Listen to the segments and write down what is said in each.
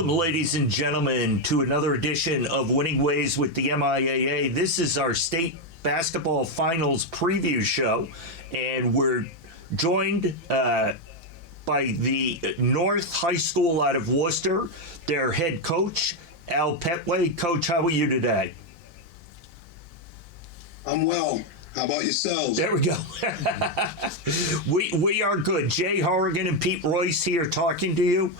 Welcome, ladies and gentlemen, to another edition of Winning Ways with the MIAA. This is our state basketball finals preview show, and we're joined by the North High School out of Worcester, their head coach, Al Petway. Coach, how are you today? I'm well. How about yourselves? There we go. we are good. Jay Horrigan and Pete Royce here talking to you.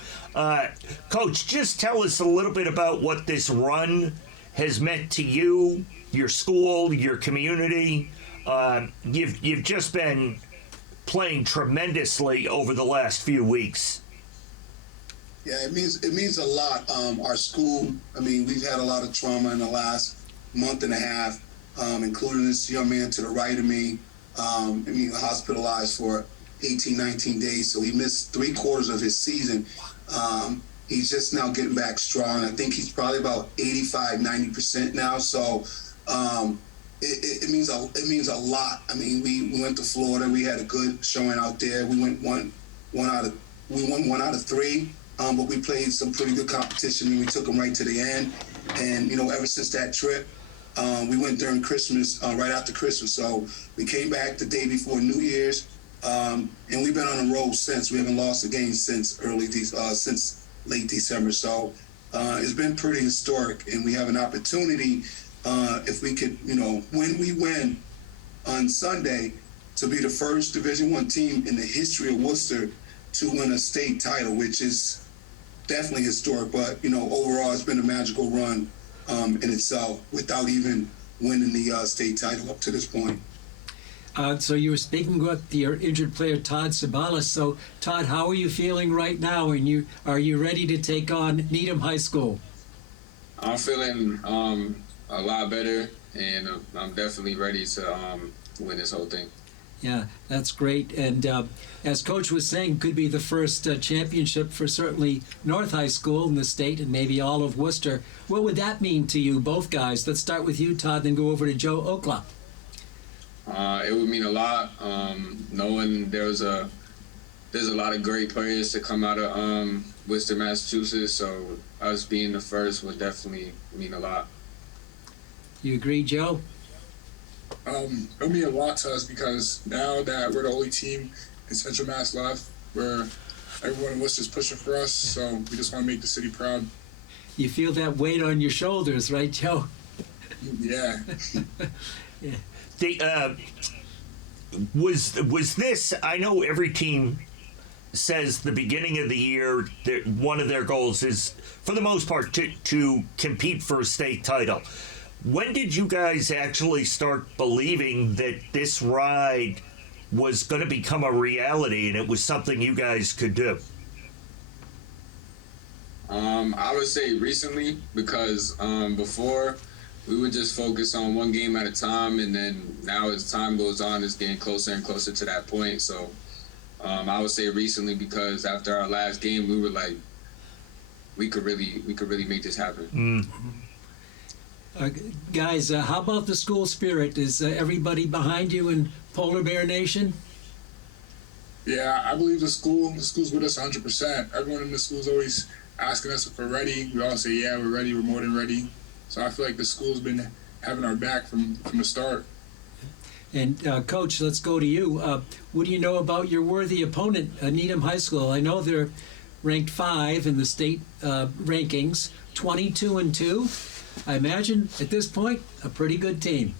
Coach, just tell us a little bit about what this run has meant to you, your school, your community. You've just been playing tremendously over the last few weeks. Yeah, it means a lot. Our school, we've had a lot of trauma in the last month and a half. Including this young man to the right of me, hospitalized for 18, 19 days. So he missed 3/4 of his season. He's just now getting back strong. I think he's probably about 85, 90% now. So it means a lot. We went to Florida. We had a good showing out there. We went one out of three. But we played some pretty good competition, and we took them right to the end. And ever since that trip. We went during Christmas, right after Christmas. So we came back the day before New Year's, and we've been on the road since. We haven't lost a game since late December. So it's been pretty historic, and we have an opportunity, if we could, when we win on Sunday, to be the first Division I team in the history of Worcester to win a state title, which is definitely historic. But overall, it's been a magical run. In itself, without even winning the state title up to this point. So you were speaking about your injured player Todd Sabalas. So Todd, how are you feeling right now? And are you ready to take on Needham High School? I'm feeling a lot better, and I'm definitely ready to win this whole thing. Yeah, that's great. And as Coach was saying, could be the first championship for certainly North High School in the state and maybe all of Worcester. What would that mean to you, both guys? Let's start with you, Todd, then go over to Joe Okla. It would mean a lot, knowing there's a lot of great players to come out of Worcester, Massachusetts. So us being the first would definitely mean a lot. You agree, Joe? It'll mean a lot to us because now that we're the only team in Central Mass left, where everyone in Worcester's pushing for us, so we just want to make the city proud. You feel that weight on your shoulders, right, Joe? Yeah. Yeah. Was this? I know every team says the beginning of the year one of their goals is, for the most part, to compete for a state title. When did you guys actually start believing that this ride was going to become a reality and it was something you guys could do? I would say recently, because before we would just focus on one game at a time, and then now as time goes on, it's getting closer and closer to that point. So I would say recently, because after our last game, we were like, we could really make this happen. Mm-hmm. Guys, how about the school spirit? Is everybody behind you in Polar Bear Nation? Yeah, I believe the school's with us 100%. Everyone in the school's always asking us if we're ready. We all say, yeah, we're ready. We're more than ready. So I feel like the school's been having our back from the start. And Coach, let's go to you. What do you know about your worthy opponent, Needham High School? I know they're ranked 5 in the state rankings, 22-2. I imagine at this point a pretty good team.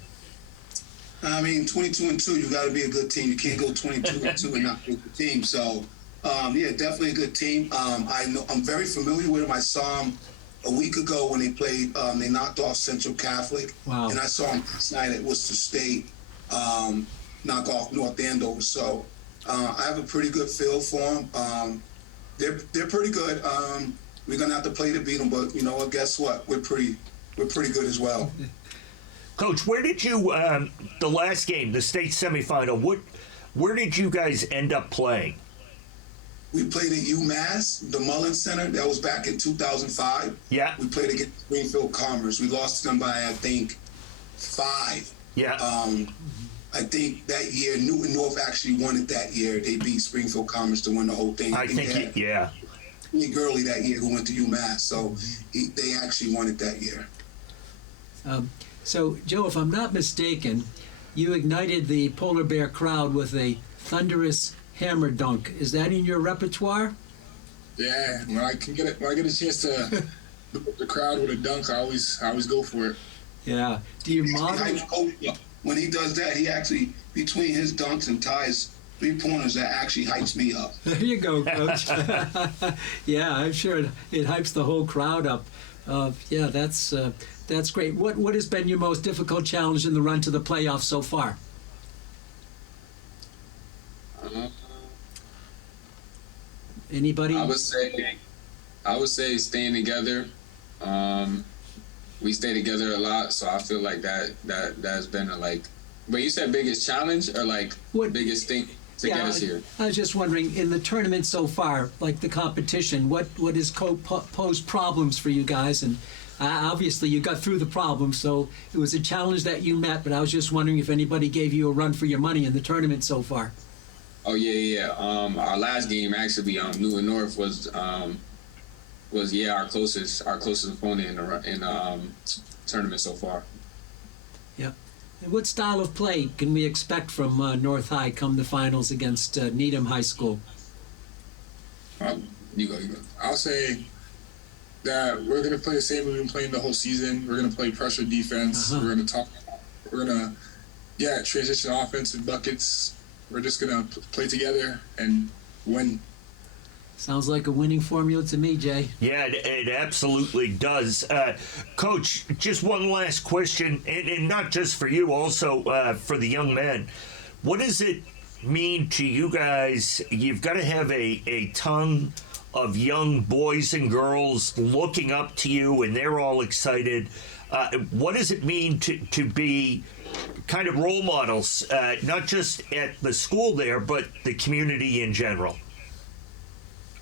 22-2, you got to be a good team. You can't go 22-2 and not be a good team. So, yeah, definitely a good team. I'm very familiar with them. I saw them a week ago when they played. They knocked off Central Catholic. Wow. And I saw them last night at Worcester State knock off North Andover. So I have a pretty good feel for them. They're pretty good. We're gonna have to play to beat them, but you know what? Guess what? We're pretty good as well. Coach, where did you the last game, the state semifinal? Where did you guys end up playing? We played at UMass, the Mullins Center. That was back in 2005. Yeah. We played against Greenfield Commerce. We lost to them by, I think, 5. Yeah. I think that year, Newton North actually won it that year. They beat Springfield Commerce to win the whole thing. I think they had yeah. Gurley that year who went to UMass. So they actually won it that year. So, Joe, if I'm not mistaken, you ignited the polar bear crowd with a thunderous hammer dunk. Is that in your repertoire? Yeah, when I get a chance to the crowd with a dunk, I always go for it. Yeah. Do you model? When he does that, he actually, between his dunks and ties, 3-pointers, that actually hypes me up. There you go, Coach. Yeah, I'm sure it hypes the whole crowd up. Yeah, that's great. What has been your most difficult challenge in the run to the playoffs so far? Anybody? I would say staying together. We stay together a lot, so I feel like that's been a like. But you said biggest challenge or like biggest thing to get us here? I was just wondering, in the tournament so far, like the competition, what has posed problems for you guys? And obviously you got through the problems, so it was a challenge that you met, but I was just wondering if anybody gave you a run for your money in the tournament so far. Oh yeah. Our last game actually, Newton North was our closest opponent in the tournament so far. Yeah. And what style of play can we expect from North High come the finals against Needham High School? You go. I'll say that we're going to play the same we've been playing the whole season. We're going to play pressure defense. We're going to transition offense and buckets. We're just going to play together and win. Sounds like a winning formula to me, Jay. Yeah, it absolutely does. Coach, just one last question, and not just for you, also for the young men. What does it mean to you guys? You've got to have a ton of young boys and girls looking up to you, and they're all excited. What does it mean to be kind of role models, not just at the school there, but the community in general?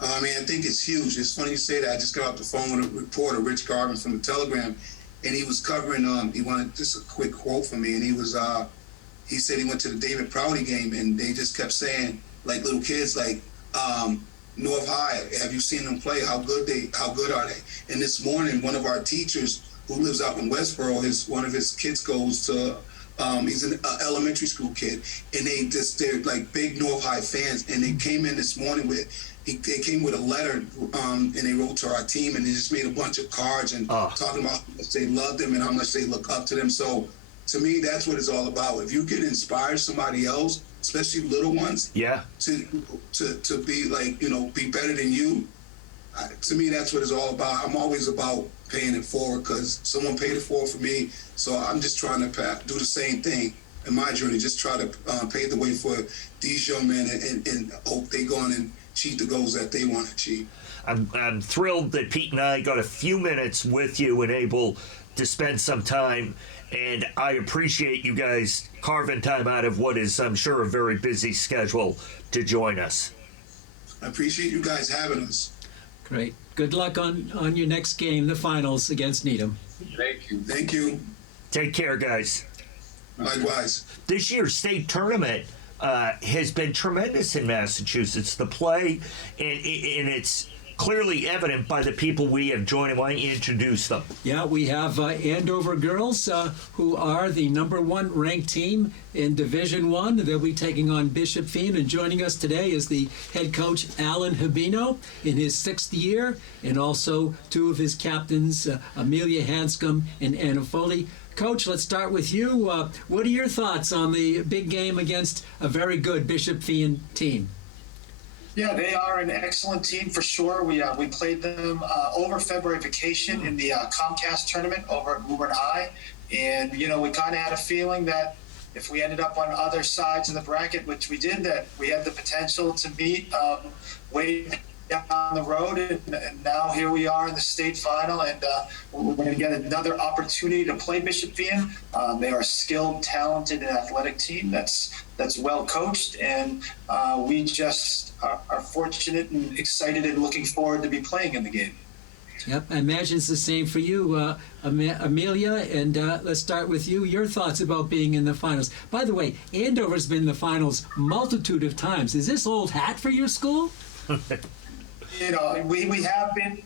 I think it's huge. It's funny you say that. I just got off the phone with a reporter, Rich Garvin from the Telegram, and he was covering. He wanted just a quick quote from me, and he said he went to the David Prouty game, and they just kept saying, like little kids, like North High, have you seen them play? How good are they? And this morning, one of our teachers who lives out in Westboro, one of his kids goes to. He's an elementary school kid, and they're like big North High fans, and they came in this morning they came with a letter, and they wrote to our team, and they just made a bunch of cards and talking about how much they love them and how much they look up to them. So to me, that's what it's all about. If you can inspire somebody else, especially little ones, to be like, be better than you, to me, that's what it's all about. I'm always about paying it forward because someone paid it forward for me. So I'm just trying to do the same thing in my journey, just try to pave the way for these young men and hope they go on and achieve the goals that they want to achieve. I'm thrilled that Pete and I got a few minutes with you and able to spend some time, and I appreciate you guys carving time out of what is, I'm sure, a very busy schedule to join us. I appreciate you guys having us. Great. Good luck on your next game, the finals against Needham. Thank you. Thank you. Take care, guys. Likewise. This year's state tournament has been tremendous in Massachusetts. The play, and it's clearly evident by the people we have joined. Why don't you introduce them? Yeah, we have Andover girls who are the #1 ranked team in Division I. They'll be taking on Bishop Fien, and joining us today is the head coach, Alan Habino, in his 6th year, and also 2 of his captains, Amelia Hanscom and Anna Foley. Coach, let's start with you. What are your thoughts on the big game against a very good Bishop Fien team? Yeah, they are an excellent team for sure. We played them over February vacation in the Comcast tournament over at Woburn High, and we kind of had a feeling that if we ended up on other sides of the bracket, which we did, that we had the potential to meet way down the road, and now here we are in the state final, and we're going to get another opportunity to play Bishop Fien. They are a skilled, talented, and athletic team that's well coached, and we just are fortunate and excited and looking forward to be playing in the game. Yep, I imagine it's the same for you, Amelia, and let's start with you. Your thoughts about being in the finals. By the way, Andover's been in the finals multitude of times. Is this old hat for your school? you know, we have been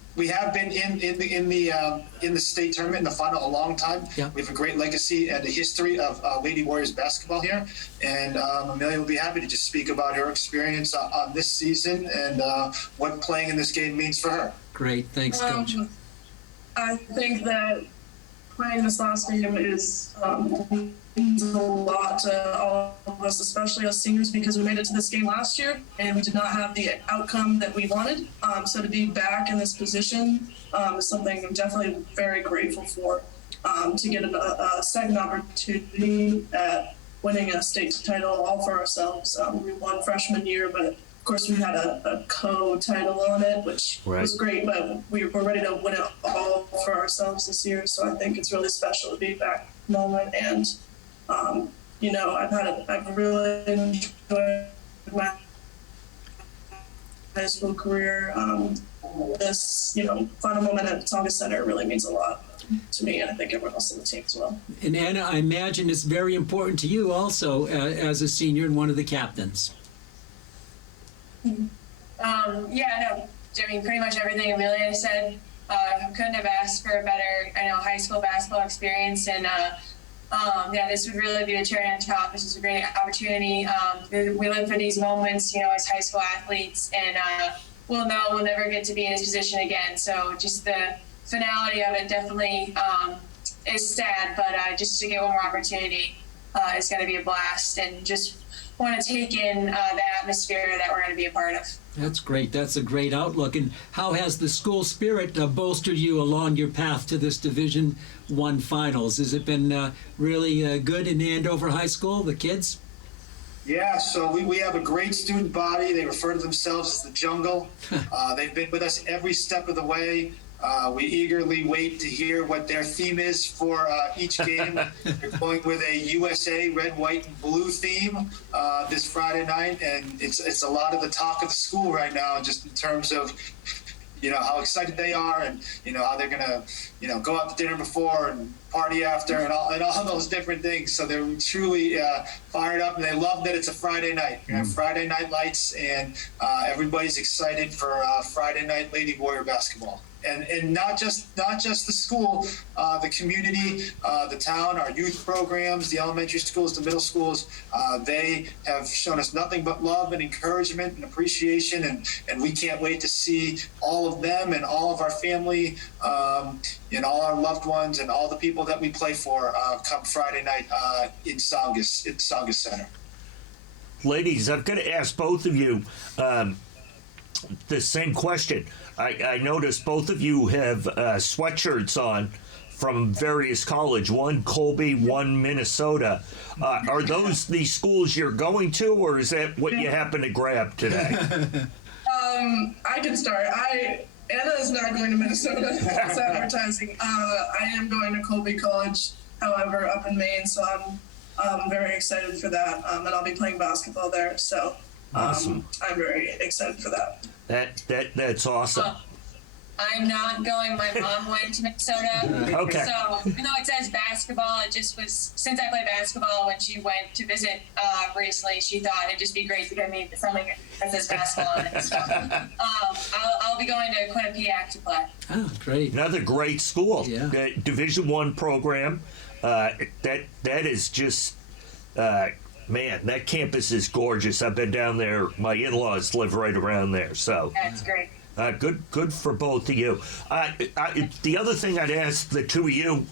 in the state tournament in the final a long time. Yeah. We have a great legacy and a history of Lady Warriors basketball here, and Amelia will be happy to just speak about her experience on this season and what playing in this game means for her. Great, thanks, Coach. I think that playing this last game means a lot to all of us, especially us seniors, because we made it to this game last year and we did not have the outcome that we wanted. So to be back in this position is something I'm definitely very grateful for. To get a second opportunity at winning a state title all for ourselves. We won freshman year, but of course we had a co-title on it, which was great, but we're ready to win it all for ourselves this year. So I think it's really special to be back at the moment. And, you know, I've really enjoyed my high school career. This, you know, final moment at Tonga Center really means a lot to me, and I think everyone else on the team as well. And Anna, I imagine it's very important to you also as a senior and one of the captains. Yeah, no, I mean, pretty much everything Amelia said. Couldn't have asked for a better, high school basketball experience, and yeah, this would really be the cherry on top. This is a great opportunity. We live for these moments, as high school athletes, and we'll know we'll never get to be in this position again. So just the finality of it definitely is sad, but just to get one more opportunity is going to be a blast, and just want to take in the atmosphere that we're going to be a part of. That's great. That's a great outlook. And how has the school spirit bolstered you along your path to this Division I finals? Has it been really good in Andover High School, the kids? Yeah, so we have a great student body. They refer to themselves as the Jungle. They've been with us every step of the way. We eagerly wait to hear what their theme is for each game. They're going with a USA red, white, and blue theme this Friday night, and it's a lot of the talk of the school right now, just in terms of how excited they are, and how they're gonna go out to dinner before and party after, and all those different things. So they're truly fired up, and they love that it's a Friday night. We're gonna have Friday night lights, and everybody's excited for Friday night Lady Warrior basketball. And not just the school, the community, the town, our youth programs, the elementary schools, the middle schools, they have shown us nothing but love and encouragement and appreciation, and we can't wait to see all of them and all of our family and all our loved ones and all the people that we play for come Friday night in Saugus Center. Ladies, I'm going to ask both of you the same question. I noticed both of you have sweatshirts on from various college, one Colby, one Minnesota. Are those the schools you're going to, or is that what you happen to grab today? I can start. Anna is not going to Minnesota. It's advertising. I am going to Colby College, however, up in Maine, so I'm very excited for that, and I'll be playing basketball there, so Awesome. I'm very excited for that. That's awesome. I'm not going. My mom went to Minnesota. Okay. So even though it says basketball, it just was, since I play basketball, when she went to visit recently, she thought it'd just be great to get me something that says basketball on it. So I'll be going to Quinnipiac to play. Oh, great. Another great school. Yeah. That Division I program. That is just man, that campus is gorgeous. I've been down there. My in-laws live right around there, so That's great. good for both of you. The other thing I'd ask the two of you,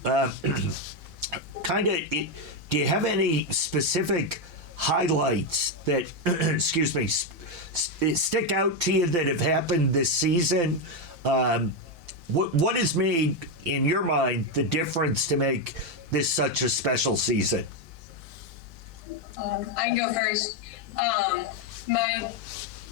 do you have any specific highlights that, excuse me, stick out to you that have happened this season? What has made, in your mind, the difference to make this such a special season? I can go first. My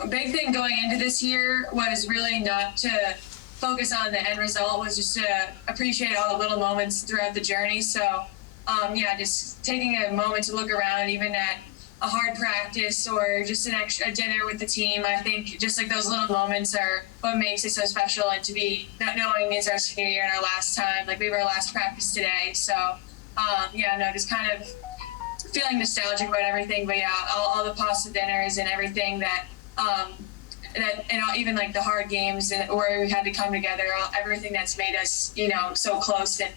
big thing going into this year was really not to focus on the end result, was just to appreciate all the little moments throughout the journey. So, just taking a moment to look around, even at a hard practice or just an extra dinner with the team. I think just like those little moments are what makes it so special, and to be not knowing it's our senior year and our last time, like we were our last practice today. So, just kind of feeling nostalgic about everything, but yeah, all the pasta dinners and everything that and even like the hard games and where we had to come together, everything that's made us, so close and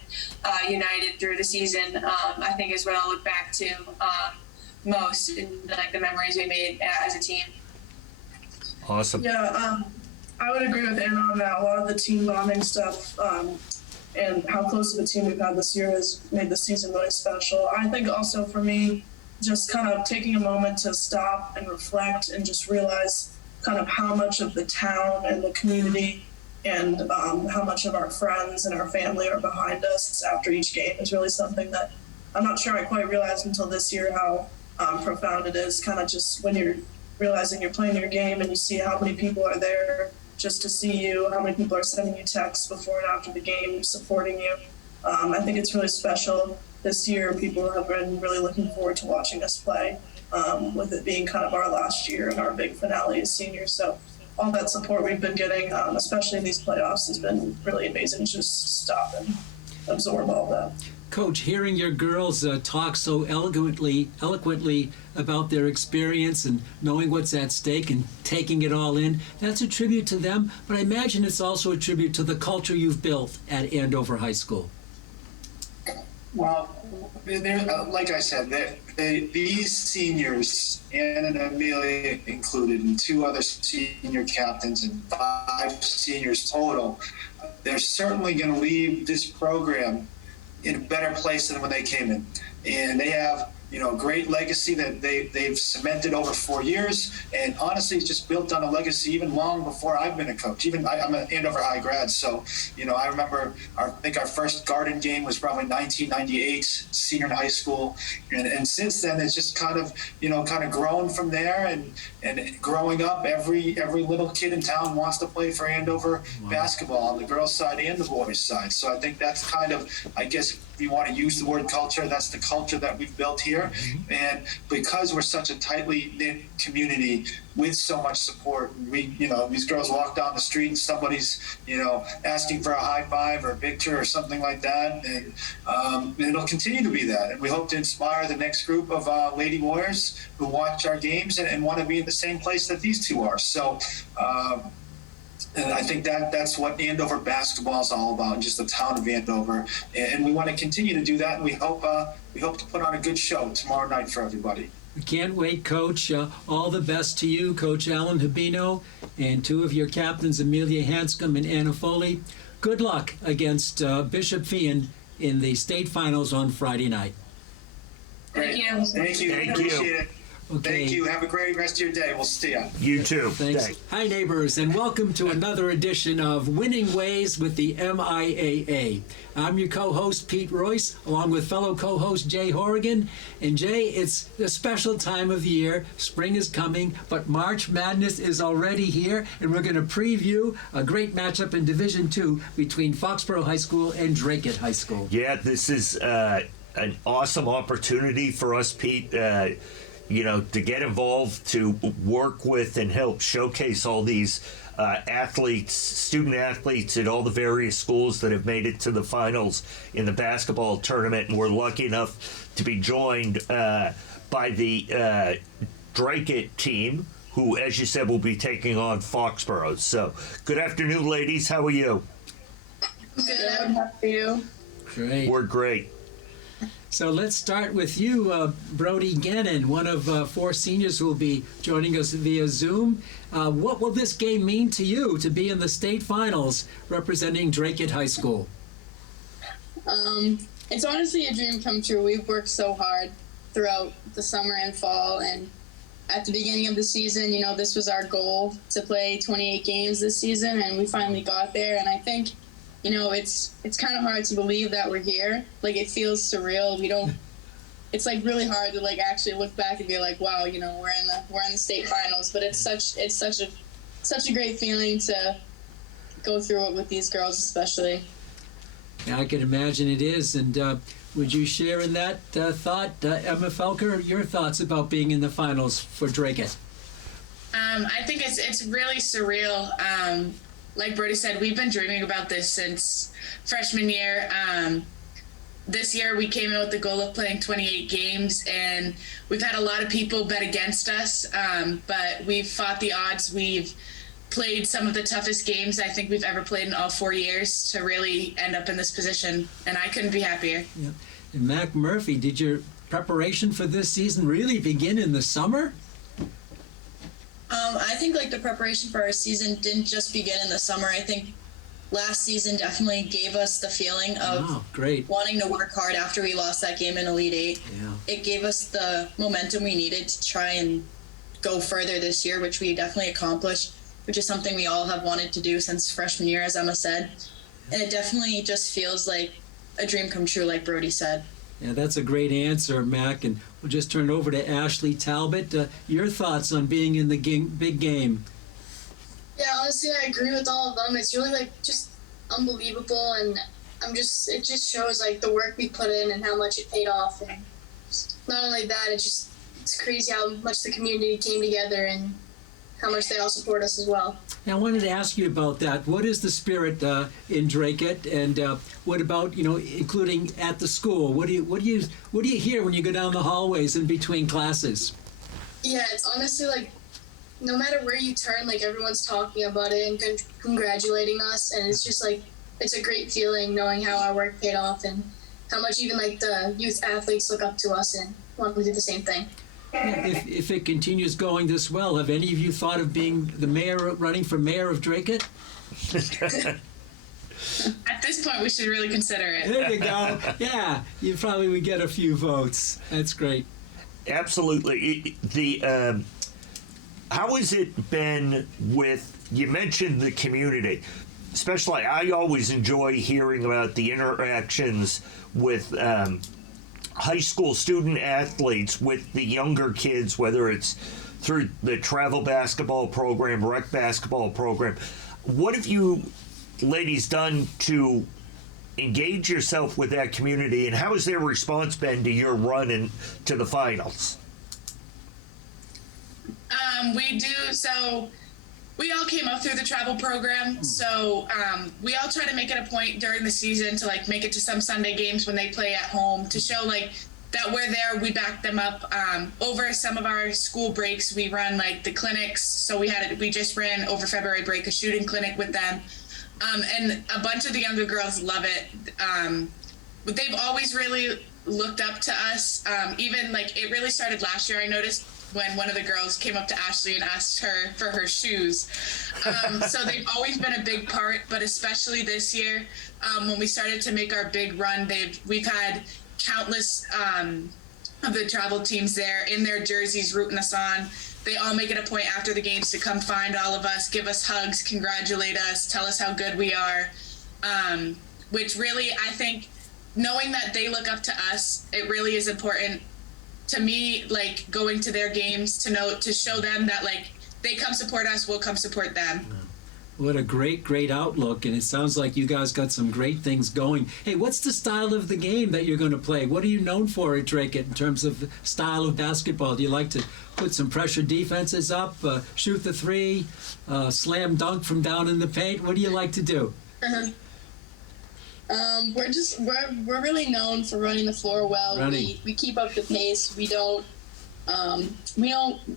united through the season, I think is what I'll look back to most, in like the memories we made as a team. Awesome. Yeah, I would agree with Anna on that. A lot of the team bonding stuff and how close of a team we've had this year has made the season really special. I think also for me, just kind of taking a moment to stop and reflect and just realize kind of how much of the town and the community and how much of our friends and our family are behind us after each game is really something that I'm not sure I quite realized until this year how profound it is. Kind of just when you're realizing you're playing your game and you see how many people are there just to see you, how many people are sending you texts before and after the game supporting you. I think it's really special. This year, people have been really looking forward to watching us play, with it being kind of our last year and our big finale as seniors. So all that support we've been getting, especially in these playoffs, has been really amazing to just stop and absorb all that. Coach, hearing your girls talk so eloquently about their experience and knowing what's at stake and taking it all in, that's a tribute to them, but I imagine it's also a tribute to the culture you've built at Andover High School. Well, like I said, these seniors, Anna and Amelia included, and 2 other senior captains and 5 seniors total, they're certainly going to leave this program in a better place than when they came in. And they have, a great legacy that they've cemented over 4 years. And honestly, it's just built on a legacy even long before I've been a coach. I'm an Andover High grad. So, I remember, I think our first Garden game was probably 1998, senior in high school. And since then, it's just kind of grown from there and growing up, every little kid in town wants to play for Andover basketball on the girls' side and the boys' side. So I think that's kind of, I guess, if you want to use the word culture, that's the culture that we've built here. Mm-hmm. And because we're such a tightly knit community with so much support, these girls walk down the street and somebody's, asking for a high five or a picture or something like that. And it'll continue to be that. And we hope to inspire the next group of Lady Warriors who watch our games and want to be in the same place that these 2 are. So, and I think that's what Andover basketball is all about, just the town of Andover. And we want to continue to do that. And we hope to put on a good show tomorrow night for everybody. We can't wait, Coach. All the best to you, Coach Alan Habino, and 2 of your captains, Amelia Hanscom and Anna Foley. Good luck against Bishop Feehan in the state finals on Friday night. Thank you. Thank you. Thank Appreciate you. it. Okay. Thank you. Have a great rest of your day. We'll see you. You too. Thanks. Hi, neighbors, and welcome to another edition of Winning Ways with the MIAA. I'm your co-host, Pete Royce, along with fellow co-host Jay Horrigan. And Jay, it's a special time of the year. Spring is coming, but March Madness is already here, and we're going to preview a great matchup in Division II between Foxborough High School and Dracut High School. Yeah, this is an awesome opportunity for us, Pete. To get involved, to work with and help showcase all these student athletes at all the various schools that have made it to the finals in the basketball tournament. And we're lucky enough to be joined by the Dracut team, who, as you said, will be taking on Foxborough. So, good afternoon, ladies. How are you? Good. How are you? Great. We're great. So let's start with you, Brody Gannon, one of 4 seniors who will be joining us via Zoom. What will this game mean to you to be in the state finals representing Dracut High School? It's honestly a dream come true. We've worked so hard throughout the summer and fall, and at the beginning of the season, this was our goal to play 28 games this season, and we finally got there. And I think it's kind of hard to believe that we're here. Like, it feels surreal. It's like really hard to actually look back and be like, wow, we're in the state finals. But it's such a great feeling to go through it with these girls, especially. Yeah, I can imagine it is. And would you share in that thought, Emma Felker, your thoughts about being in the finals for Dracut? I think it's really surreal. Like Brody said, we've been dreaming about this since freshman year. This year we came in with the goal of playing 28 games, and we've had a lot of people bet against us, but we've fought the odds. We've played some of the toughest games I think we've ever played in all 4 years to really end up in this position, and I couldn't be happier. Yeah. And Mac Murphy, did your preparation for this season really begin in the summer? I think like the preparation for our season didn't just begin in the summer. I think last season definitely gave us the feeling of great. wanting to work hard after we lost that game in Elite Eight. Yeah. It gave us the momentum we needed to try and go further this year, which we definitely accomplished, which is something we all have wanted to do since freshman year, as Emma said. And it definitely just feels like a dream come true, like Brody said. Yeah, that's a great answer, Mac. And we'll just turn it over to Ashley Talbot. Your thoughts on being in the big game? Yeah, honestly, I agree with all of them. It's really like just unbelievable, and it just shows like the work we put in and how much it paid off. And not only that, it's crazy how much the community came together and how much they all support us as well. Now, I wanted to ask you about that. What is the spirit in Dracut, and what about including at the school? What do you hear when you go down the hallways in between classes? Yeah, it's honestly like no matter where you turn, like everyone's talking about it and congratulating us, and it's just like it's a great feeling knowing how our work paid off and how much even like the youth athletes look up to us and want to do the same thing. If it continues going this well, have any of you thought of being the running for mayor of Dracut? At this point, we should really consider it. There you go. Yeah, you probably would get a few votes. That's great. Absolutely. How has it been with, you mentioned the community, especially I always enjoy hearing about the interactions with high school student athletes with the younger kids, whether it's through the travel basketball program, rec basketball program. What have you ladies done to engage yourself with that community, and how has their response been to your run to the finals? We all came up through the travel program, so we all try to make it a point during the season to like make it to some Sunday games when they play at home to show like that we're there. We back them up. Over some of our school breaks, we run like the clinics. So we just ran over February break a shooting clinic with them, and a bunch of the younger girls love it. But they've always really looked up to us. Even like it really started last year. I noticed when one of the girls came up to Ashley and asked her for her shoes. So they've always been a big part, but especially this year, when we started to make our big run, we've had countless of the travel teams there in their jerseys rooting us on. They all make it a point after the games to come find all of us, give us hugs, congratulate us, tell us how good we are, which really, I think, knowing that they look up to us, it really is important to me, like going to their games to show them that like they come support us, we'll come support them. What a great outlook, and it sounds like you guys got some great things going. Hey, what's the style of the game that you're going to play? What are you known for at Dracut in terms of the style of basketball? Do you like to put some pressure defenses up, shoot the three, slam dunk from down in the paint? What do you like to do? We're really known for running the floor well. We keep up the pace. We don't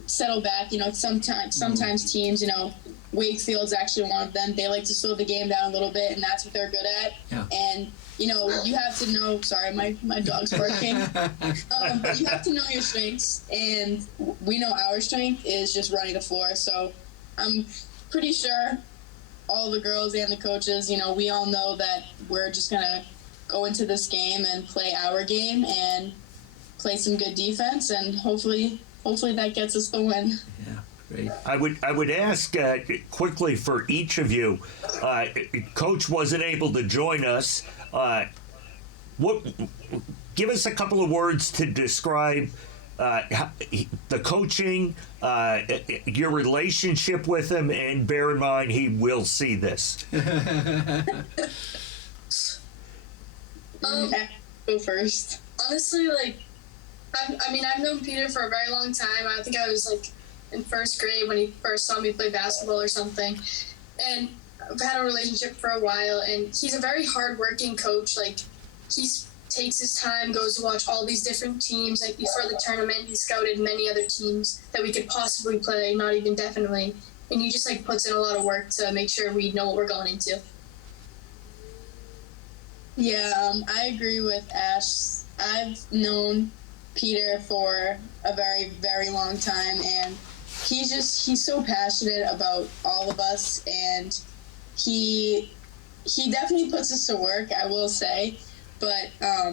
settle back. Sometimes teams, Wakefield's actually one of them. They like to slow the game down a little bit, and that's what they're good at. Yeah. And you have to know. Sorry, my dog's barking. But you have to know your strengths, and we know our strength is just running the floor. So I'm pretty sure all the girls and the coaches, we all know that we're just gonna go into this game and play our game and play some good defense, and hopefully that gets us the win. Yeah, great. I would ask quickly for each of you. Coach wasn't able to join us. Give us a couple of words to describe the coaching, your relationship with him, and bear in mind he will see this. Go first. Honestly, I've known Peter for a very long time. I think I was in first grade when he first saw me play basketball or something, and I've had a relationship for a while. And he's a very hardworking coach. He takes his time, goes to watch all these different teams. Before the tournament, he scouted many other teams that we could possibly play, not even definitely. and he just like puts in a lot of work to make sure we know what we're going into. Yeah, I agree with Ash. I've known Peter for a very, very long time, and he's so passionate about all of us, and he definitely puts us to work, I will say, but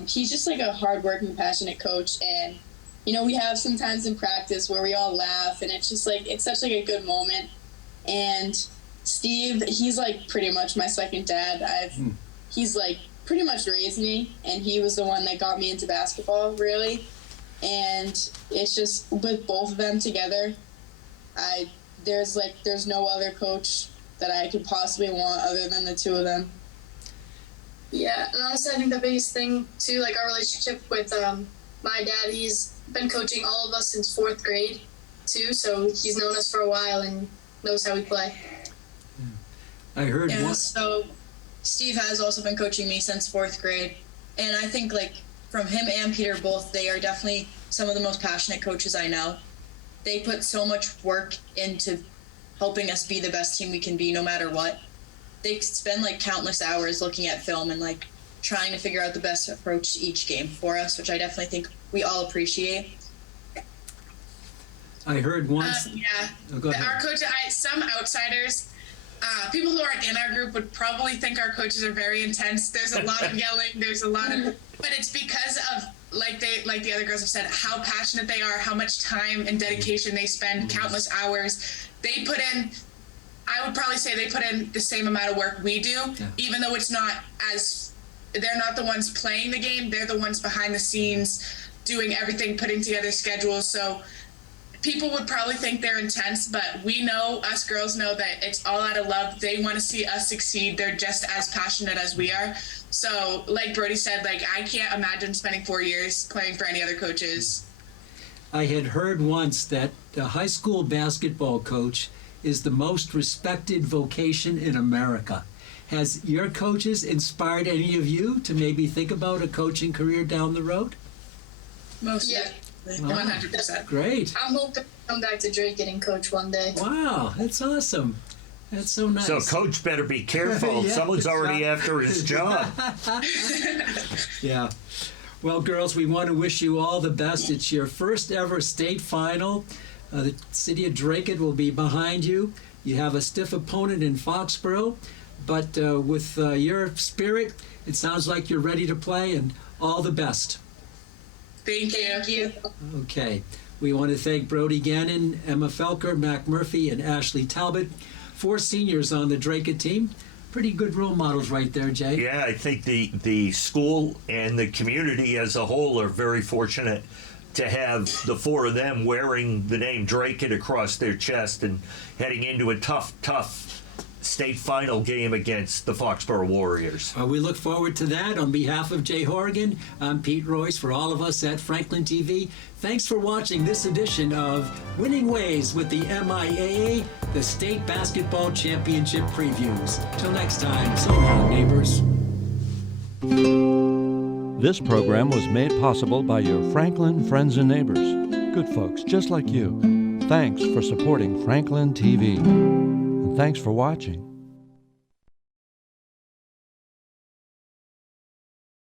he's just like a hardworking, passionate coach, and you know, we have some times in practice where we all laugh, and it's just like, it's such like a good moment. And Steve, he's like pretty much my second dad. He's like pretty much raised me, and he was the one that got me into basketball, really. And it's just with both of them together, there's no other coach that I could possibly want other than the two of them. Yeah, and honestly, I think the biggest thing too, like our relationship with my dad, he's been coaching all of us since 4th grade too, so he's known us for a while and knows how we play. I heard Yeah, so Steve has also been coaching me since 4th grade, and I think like from him and Peter both, they are definitely some of the most passionate coaches I know. They put so much work into helping us be the best team we can be no matter what. They spend like countless hours looking at film and like trying to figure out the best approach to each game for us, which I definitely think we all appreciate. I heard once. Yeah, go ahead. our coach. Some outsiders, people who aren't in our group would probably think our coaches are very intense. There's a lot of yelling. There's a lot of, but it's because of like the other girls have said, how passionate they are, how much time and dedication they spend, countless hours. They put in. I would probably say they put in the same amount of work we do, even though it's not as. They're not the ones playing the game. They're the ones behind the scenes doing everything, putting together schedules. So people would probably think they're intense, but we know, us girls know that it's all out of love. They want to see us succeed. They're just as passionate as we are. So like Brody said, like I can't imagine spending 4 years playing for any other coaches. I had heard once that the high school basketball coach is the most respected vocation in America. Has your coaches inspired any of you to maybe think about a coaching career down the road? Most Yeah. 100%. Great. I'm hoping to come back to Drake and coach one day. Wow, that's awesome. That's so nice. So coach better be careful. Yeah, Someone's already after his job. Yeah. Well, girls, we want to wish you all the best. It's your first ever state final. The city of Drake will be behind you. You have a stiff opponent in Foxborough, but with your spirit, it sounds like you're ready to play, and all the best. Thank you. Thank you. Okay. We want to thank Brody Gannon, Emma Felker, Mac Murphy, and Ashley Talbot, 4 seniors on the Drake team. Pretty good role models right there, Jay. Yeah, I think the school and the community as a whole are very fortunate to have the 4 of them wearing the name Drake across their chest and heading into a tough state final game against the Foxborough Warriors. We look forward to that. On behalf of Jay Horrigan, I'm Pete Royce. For all of us at Franklin TV, thanks for watching this edition of Winning Ways with the MIAA, the State Basketball Championship Previews. Till next time, so long, neighbors. This program was made possible by your Franklin friends and neighbors. Good folks just like you. Thanks for supporting Franklin TV. And thanks for watching.